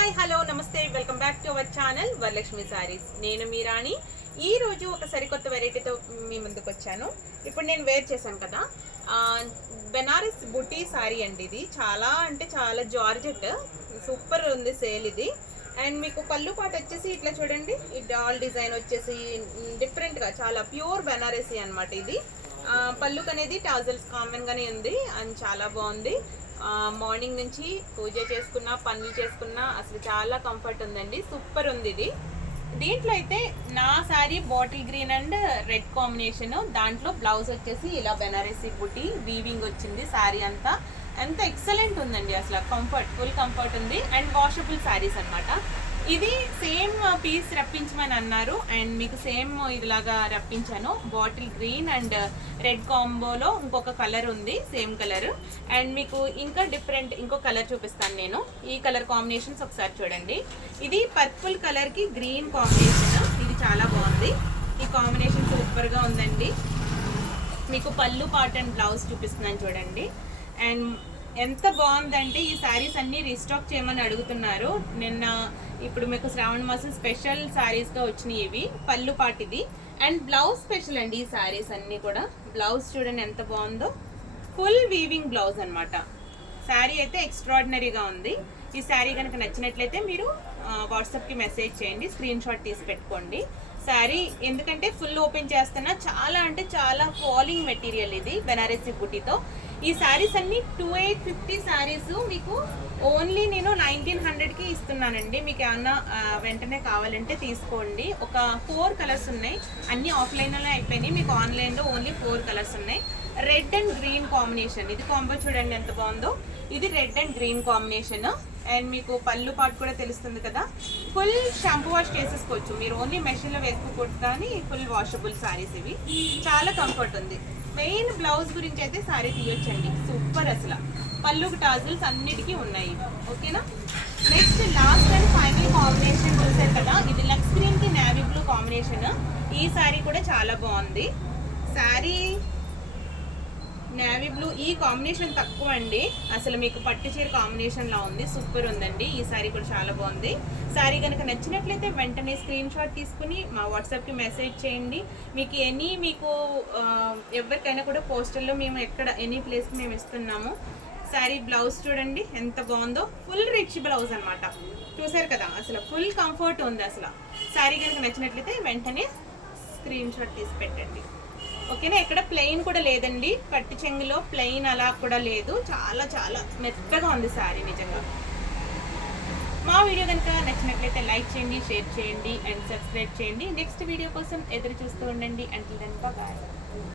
Hi hello నమస్తే welcome back to our channel Varalakshmi saris. నేను మీ రాణి. ఈ రోజు ఒక సరికొత్త వెరైటీతో మీ ముందుకు వచ్చాను. ఇప్పుడు నేను వేర్ చేశాను కదా, బెనారస్ బుటీ సారీ అండి. ఇది చాలా అంటే చాలా జార్జెట్, సూపర్ ఉంది సేల్ ఇది. అండ్ మీకు పళ్ళు పాటు వచ్చేసి ఇట్లా చూడండి, ఈ డాల్ డిజైన్ వచ్చేసి డిఫరెంట్గా చాలా ప్యూర్ బెనారసీ అనమాట ఇది. పళ్ళుకు అనేది టాజల్స్ కామన్గానే ఉంది అండ్ చాలా బాగుంది. మార్నింగ్ నుంచి పూజ చేసుకున్నా పనులు చేసుకున్నా అసలు చాలా కంఫర్ట్ ఉందండి, సూపర్ ఉంది ఇది. దీంట్లో అయితే నా sari bottle green and red combination, దాంట్లో బ్లౌజ్ వచ్చేసి ఇలా బెనారసీ బుటీ వీవింగ్ వచ్చింది. శారీ అంతా ఎంత ఎక్సలెంట్ ఉందండి, అసలు కంఫర్ట్, ఫుల్ కంఫర్ట్ ఉంది. అండ్ వాషబుల్ శారీస్ అనమాట. ఇది సేమ్ పీస్ రప్పించమని అన్నారు అండ్ మీకు సేమ్ ఇలాగా రప్పించాను. బాటిల్ గ్రీన్ అండ్ రెడ్ కాంబోలో ఇంకొక కలర్ ఉంది, సేమ్ కలర్. అండ్ మీకు ఇంకా డిఫరెంట్ ఇంకో కలర్ చూపిస్తాను నేను. ఈ కలర్ కాంబినేషన్స్ ఒకసారి చూడండి. ఇది పర్పుల్ కలర్కి గ్రీన్ కాంబినేషన్, ఇది చాలా బాగుంది. ఈ కాంబినేషన్ సూపర్గా ఉందండి. మీకు పళ్ళు పార్ట్ అండ్ బ్లౌజ్ చూపిస్తున్నాను చూడండి. అండ్ ఎంత బాగుందంటే ఈ శారీస్ అన్నీ రీస్టాక్ చేయమని అడుగుతున్నారు. నిన్న ఇప్పుడు మీకు శ్రావణ మాసం స్పెషల్ శారీస్గా వచ్చినాయి ఇవి. పళ్ళు పాటు ఇది అండ్ బ్లౌజ్ స్పెషల్ అండి. ఈ శారీస్ అన్నీ కూడా బ్లౌజ్ చూడండి ఎంత బాగుందో, ఫుల్ వీవింగ్ బ్లౌజ్ అనమాట. శారీ అయితే ఎక్స్ట్రాడినరీగా ఉంది. ఈ శారీ కనుక నచ్చినట్లయితే మీరు వాట్సాప్కి మెసేజ్ చేయండి, స్క్రీన్ షాట్ తీసి పెట్టుకోండి. శారీ ఎందుకంటే ఫుల్ ఓపెన్ చేస్తున్నా, చాలా అంటే చాలా ఫాలింగ్ మెటీరియల్ ఇది బెనారసీ బుటీతో. ఈ శారీస్ అన్ని 2850 శారీస్ మీకు ఓన్లీ నేను 1900కి ఇస్తున్నానండి. మీకు ఏమన్నా వెంటనే కావాలంటే తీసుకోండి. ఒక 4 కలర్స్ ఉన్నాయి, అన్ని ఆఫ్లైన్లో అయిపోయినాయి. మీకు ఆన్లైన్లో ఓన్లీ 4 కలర్స్ ఉన్నాయి. రెడ్ అండ్ గ్రీన్ కాంబినేషన్, ఇది కాంబో చూడండి ఎంత బాగుందో. ఇది red and green combination. And మీకు పళ్ళు పాటు కూడా తెలుస్తుంది కదా, ఫుల్ షాంపూ వాష్ చేసేసుకోవచ్చు మీరు, ఓన్లీ మెషిన్లో వేసుకోకూడదు. కానీ ఫుల్ వాషబుల్ శారీస్ ఇవి, చాలా కంఫర్ట్ ఉంది. మెయిన్ బ్లౌజ్ గురించి అయితే శారీ తీయొచ్చండి, సూపర్. అసలు పళ్ళుకు టాజిల్స్ అన్నిటికీ ఉన్నాయి. ఓకేనా. Next last and final combination చూసారు కదా, ఇది లక్స్ గ్రీన్కి నేవీ బ్లూ కాంబినేషన్. ఈ శారీ కూడా చాలా బాగుంది. శారీ నేవీ బ్లూ ఈ కాంబినేషన్ తక్కువ అండి, అసలు మీకు పట్టు చీర కాంబినేషన్లా ఉంది, సూపర్ ఉందండి. ఈ శారీ కూడా చాలా బాగుంది. శారీ కనుక నచ్చినట్లయితే వెంటనే స్క్రీన్ షాట్ తీసుకుని మా వాట్సాప్కి మెసేజ్ చేయండి. మీకు మీకు ఎవరికైనా కూడా పోస్టల్లో మేము ఎనీ ప్లేస్కి మేము ఇస్తున్నాము. శారీ బ్లౌజ్ చూడండి ఎంత బాగుందో, ఫుల్ రిచ్ బ్లౌజ్ అనమాట. చూసారు కదా, అసలు ఫుల్ కంఫర్ట్ ఉంది. అసలు శారీ కనుక నచ్చినట్లయితే వెంటనే స్క్రీన్ షాట్ తీసి పెట్టండి. ఓకేనా. ఇక్కడ ప్లెయిన్ కూడా లేదండి, పట్టు చెంగులో ప్లెయిన్ అలా కూడా లేదు, చాలా చాలా మెత్తగా ఉంది శారీ నిజంగా. మా వీడియో కనుక నచ్చినట్లయితే లైక్ చేయండి, షేర్ చేయండి అండ్ సబ్స్క్రైబ్ చేయండి. నెక్స్ట్ వీడియో కోసం ఎదురు చూస్తూ ఉండండి. Until then bye.